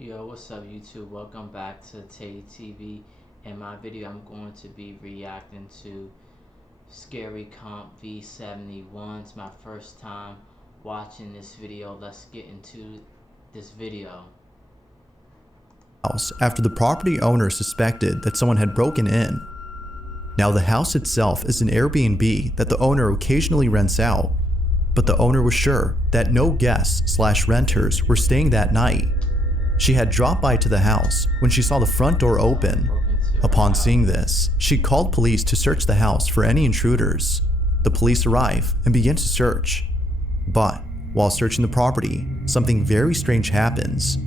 Yo, what's up YouTube? Welcome back to Tay TV. In my video, I'm going to be reacting to Scary Comp V71. It's my first time watching this video. Let's get into this video. House after the property owner suspected that someone had broken in. Now the house itself is an Airbnb that the owner occasionally rents out, but the owner was sure that no guests/renters were staying that night. She had dropped by to the house when she saw the front door open. Upon seeing this, she called police to search the house for any intruders. The police arrive and begin to search. But while searching the property, something very strange happens.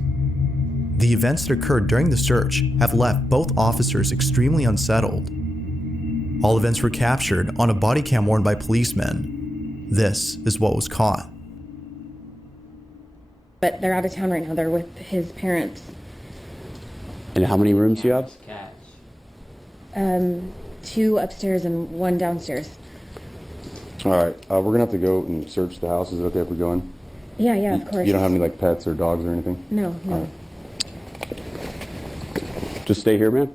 The events that occurred during the search have left both officers extremely unsettled. All events were captured on a body cam worn by policemen. This is what was caught. But they're out of town right now. They're with his parents. And how many rooms do you have? Two upstairs and one downstairs. All right, we're gonna have to go and search the house. Is it okay if we go in? Yeah, of course. You don't have any like pets or dogs or anything? No. Right. Just stay here, man.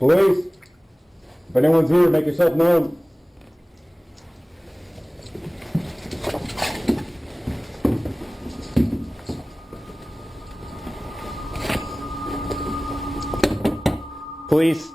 Police, if anyone's here, make yourself known. Police.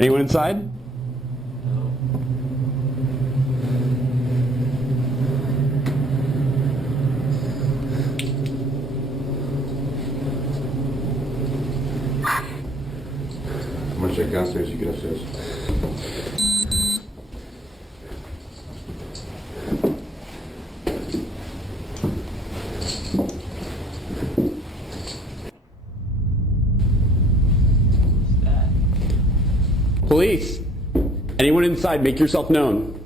Anyone inside? I'm gonna check downstairs, you get upstairs. Police. Anyone inside, make yourself known.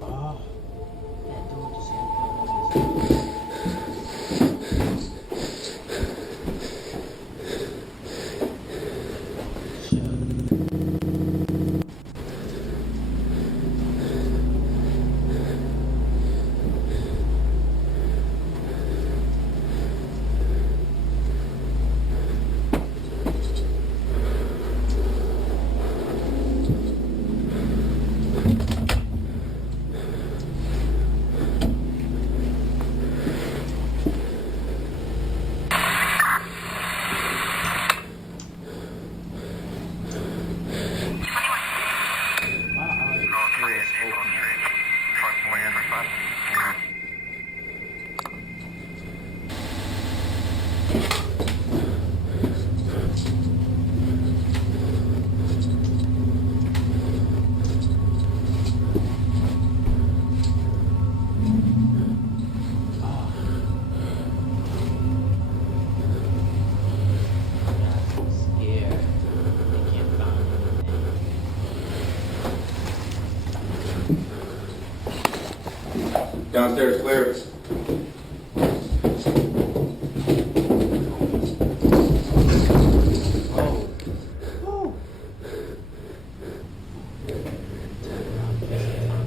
Downstairs clear.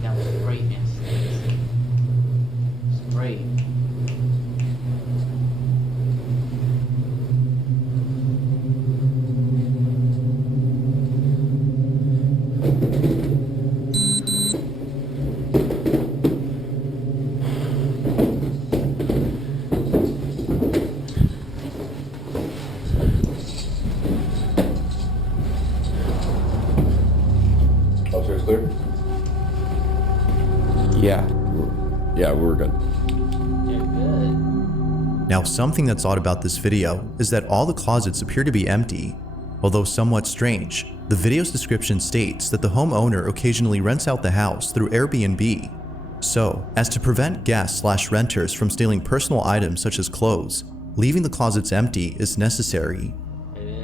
That was great instinct. It's great. Upstairs clear. Yeah, we're good. You're good. Now, something that's odd about this video is that all the closets appear to be empty. Although somewhat strange, the video's description states that the homeowner occasionally rents out the house through Airbnb, so as to prevent guests/renters from stealing personal items such as clothes, leaving the closets empty is necessary.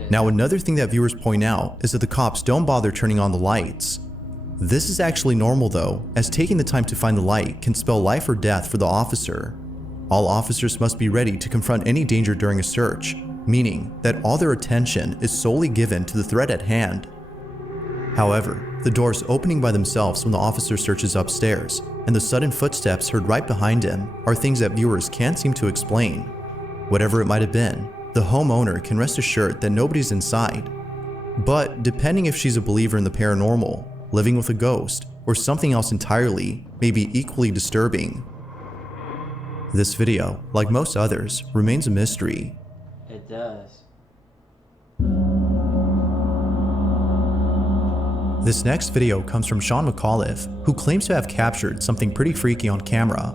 Now, another thing that viewers point out is that the cops don't bother turning on the lights. This is actually normal though, as taking the time to find the light can spell life or death for the officer. All officers must be ready to confront any danger during a search, meaning that all their attention is solely given to the threat at hand. However, the doors opening by themselves when the officer searches upstairs and the sudden footsteps heard right behind him are things that viewers can't seem to explain. Whatever it might have been, the homeowner can rest assured that nobody's inside. But depending if she's a believer in the paranormal, living with a ghost, or something else entirely, may be equally disturbing. This video, like most others, remains a mystery. It does. This next video comes from Sean McAuliffe, who claims to have captured something pretty freaky on camera.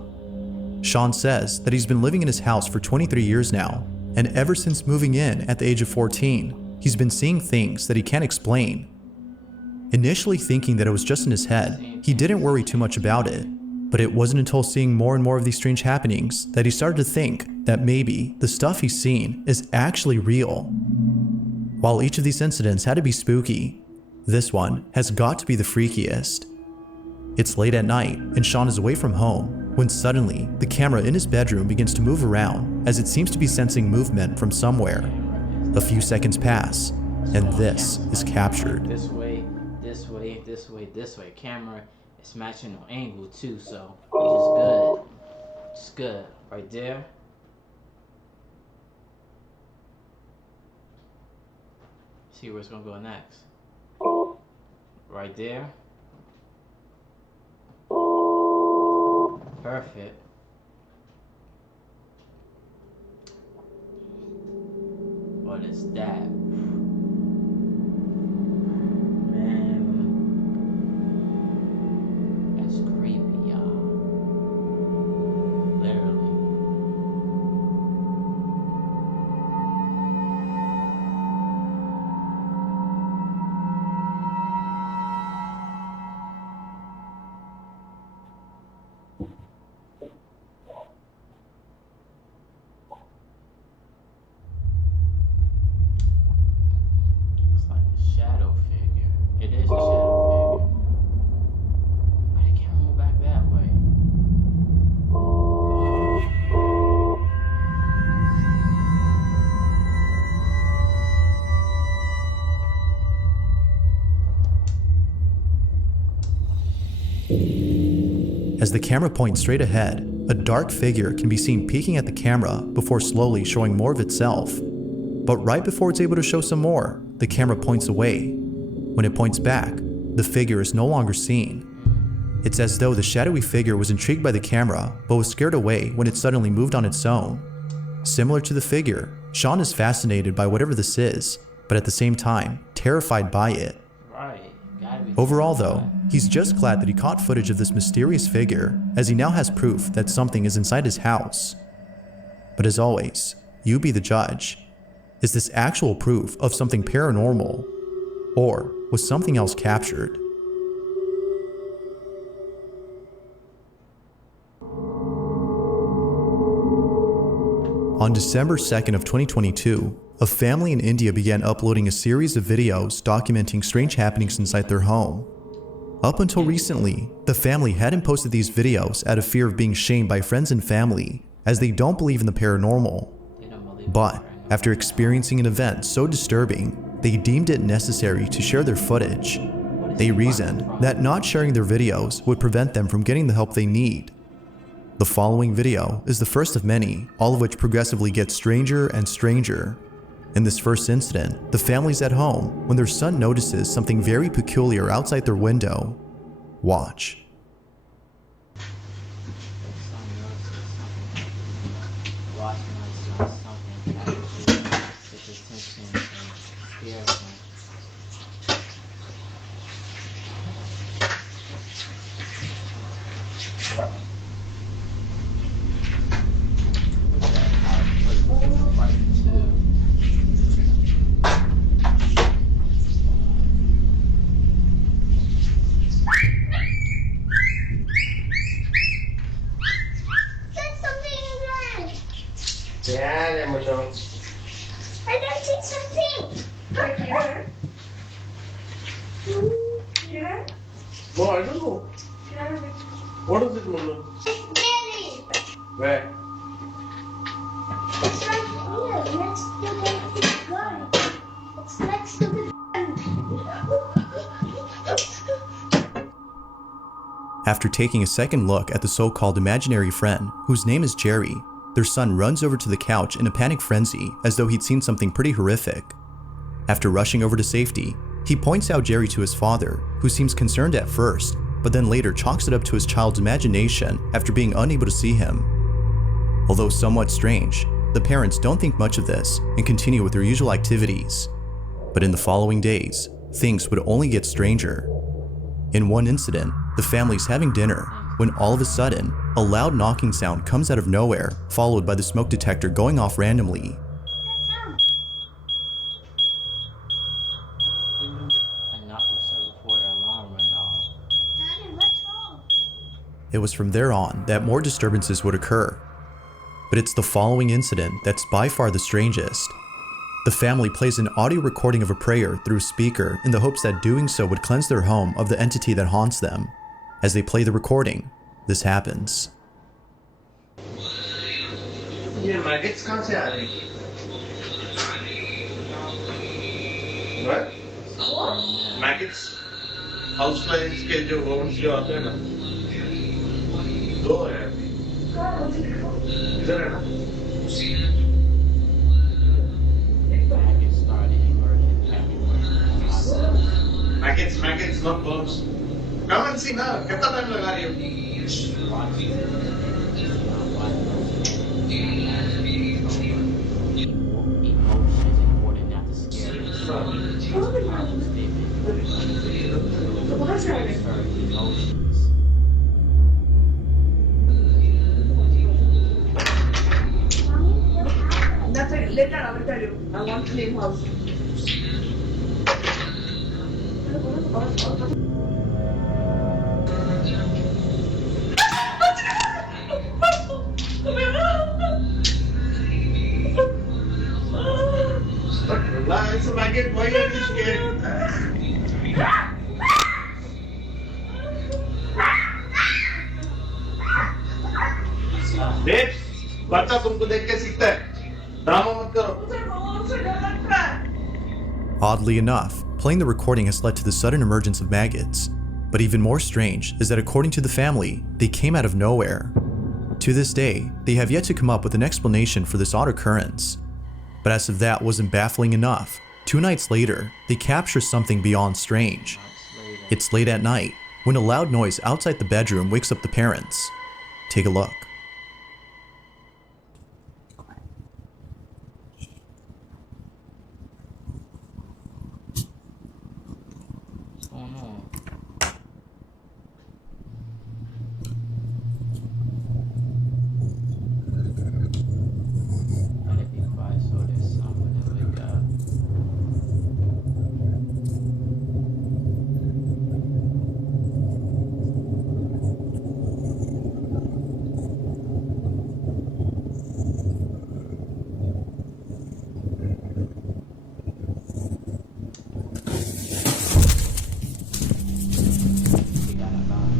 Sean says that he's been living in his house for 23 years now, and ever since moving in at the age of 14, he's been seeing things that he can't explain. Initially thinking that it was just in his head, he didn't worry too much about it, but it wasn't until seeing more and more of these strange happenings that he started to think that maybe the stuff he's seen is actually real. While each of these incidents had to be spooky, this one has got to be the freakiest. It's late at night and Sean is away from home when suddenly the camera in his bedroom begins to move around as it seems to be sensing movement from somewhere. A few seconds pass and this is captured. This way, this way, this way, this way. Camera is matching on angle too, so which is good. It's good. Right there. See where it's gonna go next. Right there. Perfect. What is that? Man, that's creepy, y'all. Literally. It's like a shadow figure. It is a shadow figure. Why the camera move back that way? As the camera points straight ahead, a dark figure can be seen peeking at the camera before slowly showing more of itself. But right before it's able to show some more, the camera points away. When it points back, the figure is no longer seen. It's as though the shadowy figure was intrigued by the camera, but was scared away when it suddenly moved on its own. Similar to the figure, Sean is fascinated by whatever this is, but at the same time, terrified by it. Right. Gotta be. Overall though, he's just glad that he caught footage of this mysterious figure, as he now has proof that something is inside his house. But as always, you be the judge. Is this actual proof of something paranormal? Or was something else captured? On December 2nd of 2022, a family in India began uploading a series of videos documenting strange happenings inside their home. Up until recently, the family hadn't posted these videos out of fear of being shamed by friends and family, as they don't believe in the paranormal. They don't believe But after experiencing an event so disturbing, they deemed it necessary to share their footage. They reasoned that not sharing their videos would prevent them from getting the help they need. The following video is the first of many, all of which progressively get stranger and stranger. In this first incident, the family's at home when their son notices something very peculiar outside their window. Watch. Yeah, mo siya. I don't see something. Right here. Here? No, I don't know. What is it, Mona? It's Mary. Where? It's right here, next to the guy. It's next to the After taking a second look at the so-called imaginary friend, whose name is Jerry, their son runs over to the couch in a panic frenzy as though he'd seen something pretty horrific. After rushing over to safety, he points out Jerry to his father, who seems concerned at first, but then later chalks it up to his child's imagination after being unable to see him. Although somewhat strange, the parents don't think much of this and continue with their usual activities. But in the following days, things would only get stranger. In one incident, the family's having dinner when all of a sudden, a loud knocking sound comes out of nowhere, followed by the smoke detector going off randomly. A knock was a report, alarm went off. Daddy, what's wrong? It was from there on that more disturbances would occur. But it's the following incident that's by far the strangest. The family plays an audio recording of a prayer through a speaker in the hopes that doing so would cleanse their home of the entity that haunts them. As they play the recording, this happens. ये maggots कहाँ से आ रहे हैं? What? Maggots? Houseflies के जो worms जो आते हैं ना, दो हैं अभी. इधर है ना? Maggots started emerging everywhere. Maggots, not worms. Come and see now. कितना time लगा रही हो? Emotions important, not the scariest. Emotions. That's it. Later, I will tell you. I want to leave house. Relax, maggot. Why are you scared? Babes, बच्चा तुमको देख के सीखता है. ड्रामा मत करो. मुझे बहुत से डर लगता है. Oddly enough, playing the recording has led to the sudden emergence of maggots. But even more strange is that according to the family, they came out of nowhere. To this day, they have yet to come up with an explanation for this odd occurrence. But as if that wasn't baffling enough, 2 nights later, they capture something beyond strange. It's late at night, when a loud noise outside the bedroom wakes up the parents. Take a look. What's going on? Gotta be quiet so there's someone to wake up. We got a lot.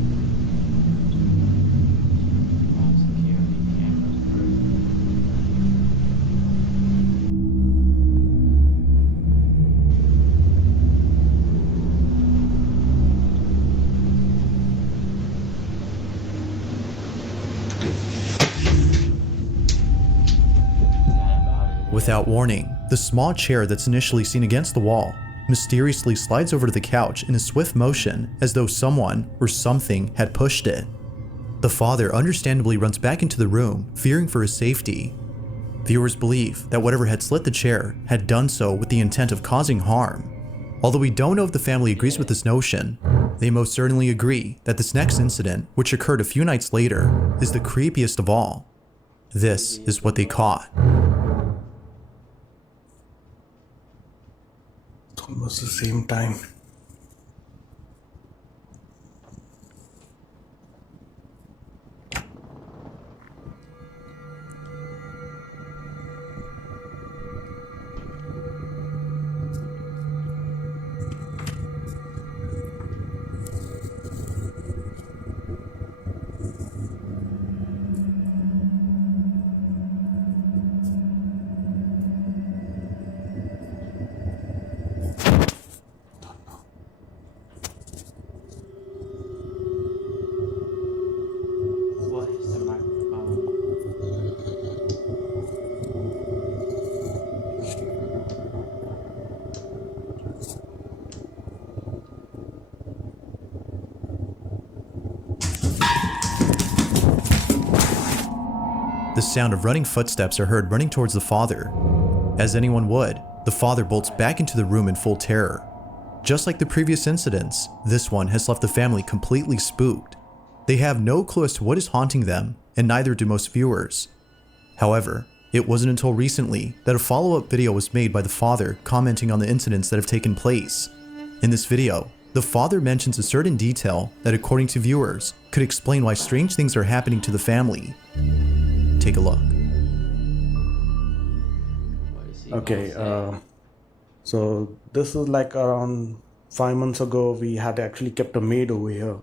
Home security cameras first. Got about it. Without warning, the small chair that's initially seen against the wall mysteriously slides over to the couch in a swift motion as though someone or something had pushed it. The father understandably runs back into the room, fearing for his safety. Viewers believe that whatever had slit the chair had done so with the intent of causing harm. Although we don't know if the family agrees with this notion, they most certainly agree that this next incident, which occurred a few nights later, is the creepiest of all. This is what they caught. Almost the same time. The sound of running footsteps are heard running towards the father. As anyone would, the father bolts back into the room in full terror. Just like the previous incidents, this one has left the family completely spooked. They have no clue as to what is haunting them, and neither do most viewers. However, it wasn't until recently that a follow-up video was made by the father commenting on the incidents that have taken place. In this video, the father mentions a certain detail that, according to viewers, could explain why strange things are happening to the family. Take a look. Okay, so this is like around 5 months ago. We had actually kept a maid over here.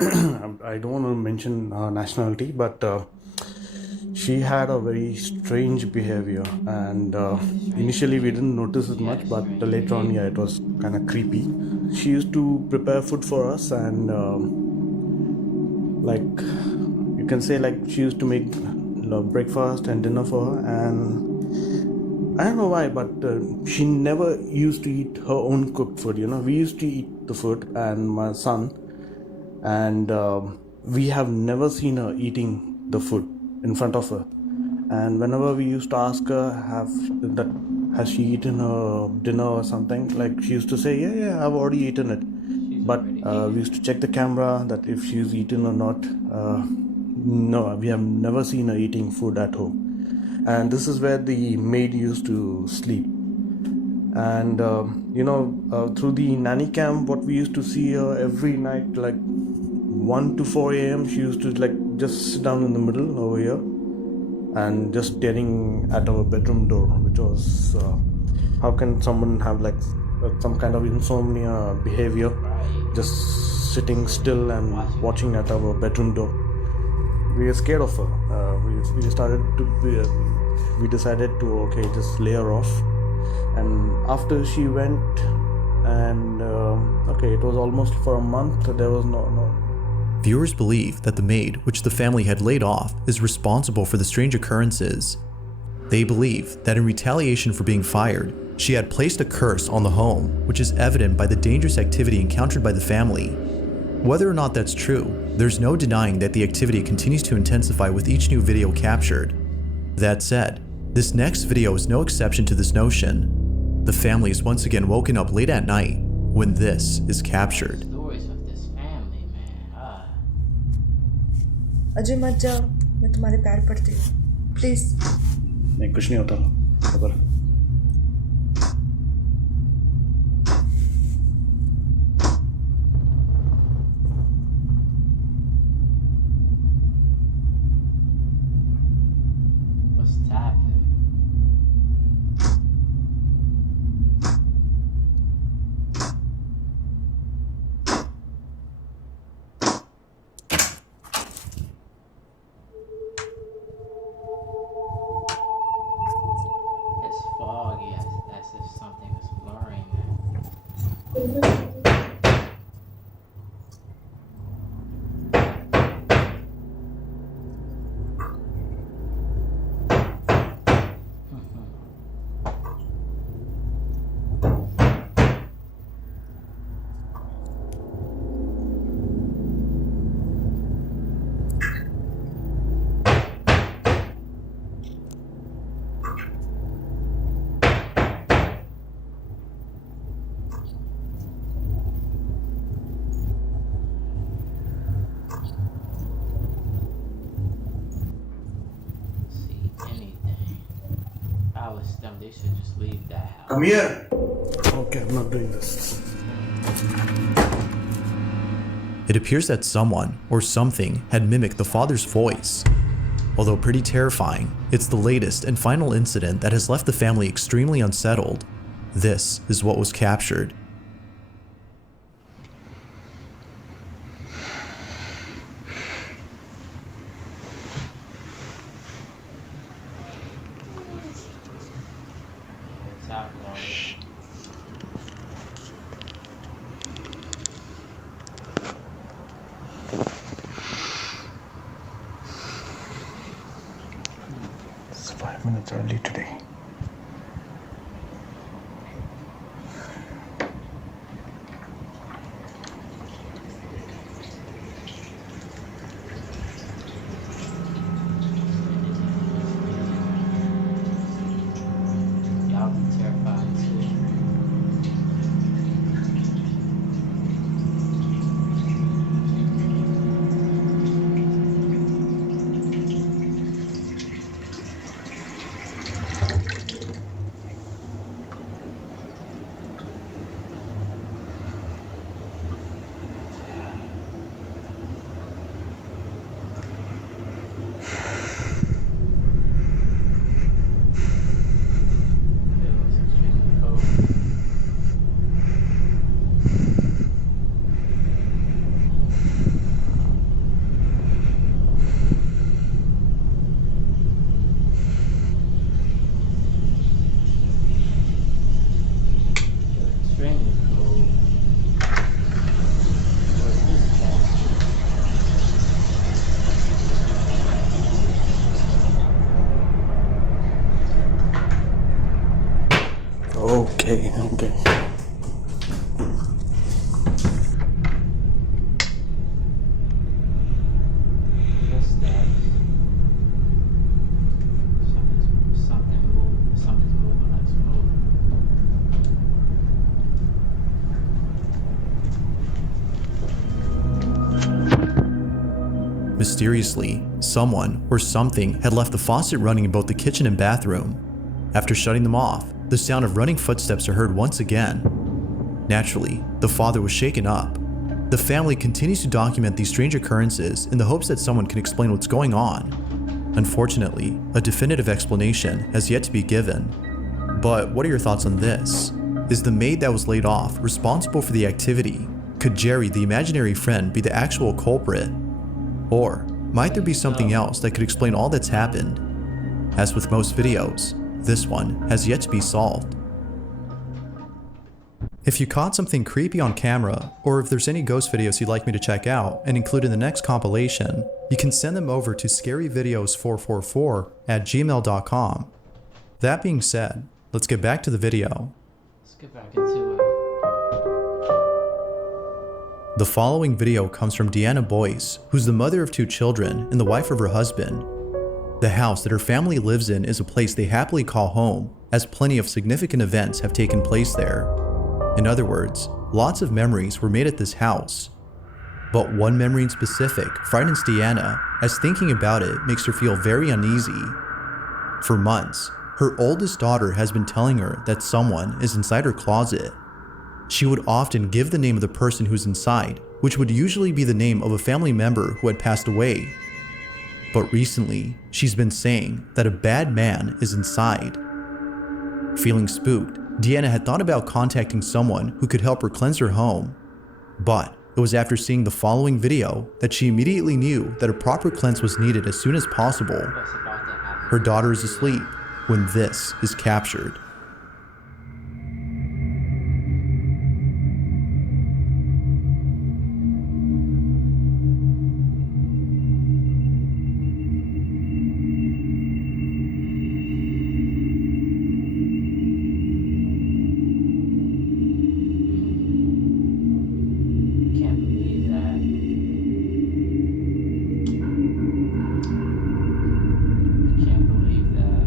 I don't want to mention her nationality, but she had a very strange behavior, and initially we didn't notice it much, but later on, yeah, it was kind of creepy. She used to prepare food for us, and like you can say, like she used to make breakfast and dinner for her, and I don't know why, but she never used to eat her own cooked food. We used to eat the food, and my son, and we have never seen her eating the food in front of her. And whenever we used to ask her, has she eaten her dinner or something, like she used to say, yeah, I've already eaten it. But we used to check the camera that if she's eaten or not. No, we have never seen her eating food at home. And this is where the maid used to sleep. And through the nanny cam, what we used to see her every night, like 1 to 4 a.m, she used to like just sit down in the middle over here and just staring at our bedroom door, which was how can someone have like some kind of insomnia behavior, just sitting still and watching at our bedroom door. We were scared of her. We decided to just lay her off. And after she went, and it was almost for a month, there was no. Viewers believe that the maid, which the family had laid off, is responsible for the strange occurrences. They believe that in retaliation for being fired, she had placed a curse on the home, which is evident by the dangerous activity encountered by the family. Whether or not that's true, there's no denying that the activity continues to intensify with each new video captured. That said, this next video is no exception to this notion. The family is once again woken up late at night when this is captured. Stories of this family, man. Ajay मत जाओ, मैं तुम्हारे पैर पड़ती हूँ, please. नहीं, कुछ नहीं होता खबर. What's happening? It's foggy, as if something is blurring it. See anything. I was dumb. They should just leave that house. Come here. Okay, I'm not doing this. It appears that someone or something had mimicked the father's voice. Although pretty terrifying, it's the latest and final incident that has left the family extremely unsettled. This is what was captured. It's out, Laurie. It's 5 minutes early today. Okay. What's that? Something's moving like smoke. Mysteriously, someone or something had left the faucet running in both the kitchen and bathroom. After shutting them off, the sound of running footsteps are heard once again. Naturally, the father was shaken up. The family continues to document these strange occurrences in the hopes that someone can explain what's going on. Unfortunately, a definitive explanation has yet to be given. But what are your thoughts on this? Is the maid that was laid off responsible for the activity? Could Jerry, the imaginary friend, be the actual culprit? Or might there be something else that could explain all that's happened? As with most videos, this one has yet to be solved. If you caught something creepy on camera, or if there's any ghost videos you'd like me to check out and include in the next compilation, you can send them over to scaryvideos444@gmail.com. That being said, let's get back to the video. Let's get back into it. The following video comes from Deanna Boyce, who's the mother of 2 children and the wife of her husband. The house that her family lives in is a place they happily call home, as plenty of significant events have taken place there. In other words, lots of memories were made at this house. But one memory in specific frightens Deanna, as thinking about it makes her feel very uneasy. For months, her oldest daughter has been telling her that someone is inside her closet. She would often give the name of the person who's inside, which would usually be the name of a family member who had passed away. But recently, she's been saying that a bad man is inside. Feeling spooked, Deanna had thought about contacting someone who could help her cleanse her home. But it was after seeing the following video that she immediately knew that a proper cleanse was needed as soon as possible. What's about to happen? Her daughter is asleep when this is captured. Can't believe that. I can't believe that.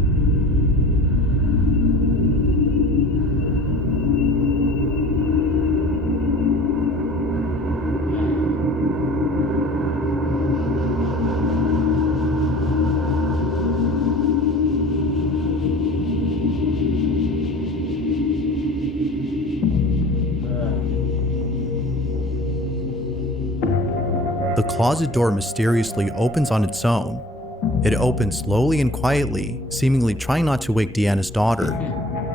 The closet door mysteriously opens on its own. It opens slowly and quietly, seemingly trying not to wake Deanna's daughter.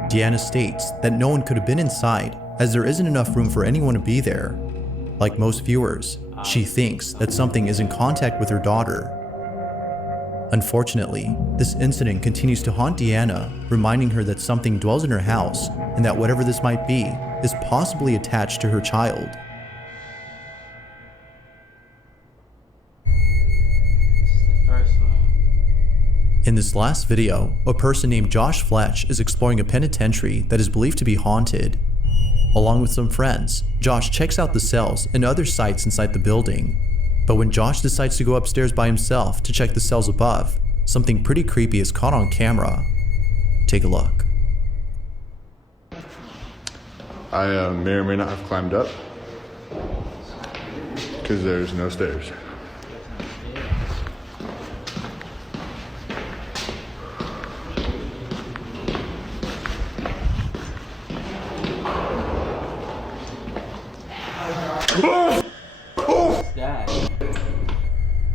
Deanna states that no one could have been inside, as there isn't enough room for anyone to be there. Like most viewers, she thinks that something is in contact with her daughter. Unfortunately, this incident continues to haunt Deanna, reminding her that something dwells in her house and that whatever this might be is possibly attached to her child. This is the first one. In this last video, a person named Josh Fletch is exploring a penitentiary that is believed to be haunted. Along with some friends, Josh checks out the cells and other sites inside the building. But when Josh decides to go upstairs by himself to check the cells above, something pretty creepy is caught on camera. Take a look. I may or may not have climbed up because there's no stairs.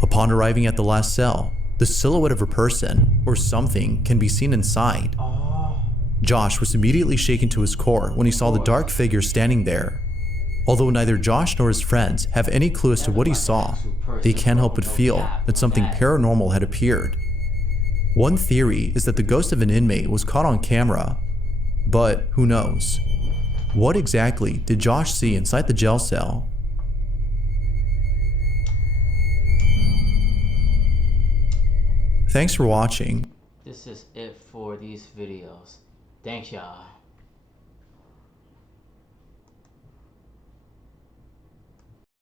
Upon arriving at the last cell, the silhouette of a person or something can be seen inside. Josh was immediately shaken to his core when he saw the dark figure standing there. Although neither Josh nor his friends have any clue as to what he saw, they can't help but feel that something paranormal had appeared. One theory is that the ghost of an inmate was caught on camera, but who knows? What exactly did Josh see inside the jail cell? Thanks for watching. This is it for these videos. Thanks, y'all.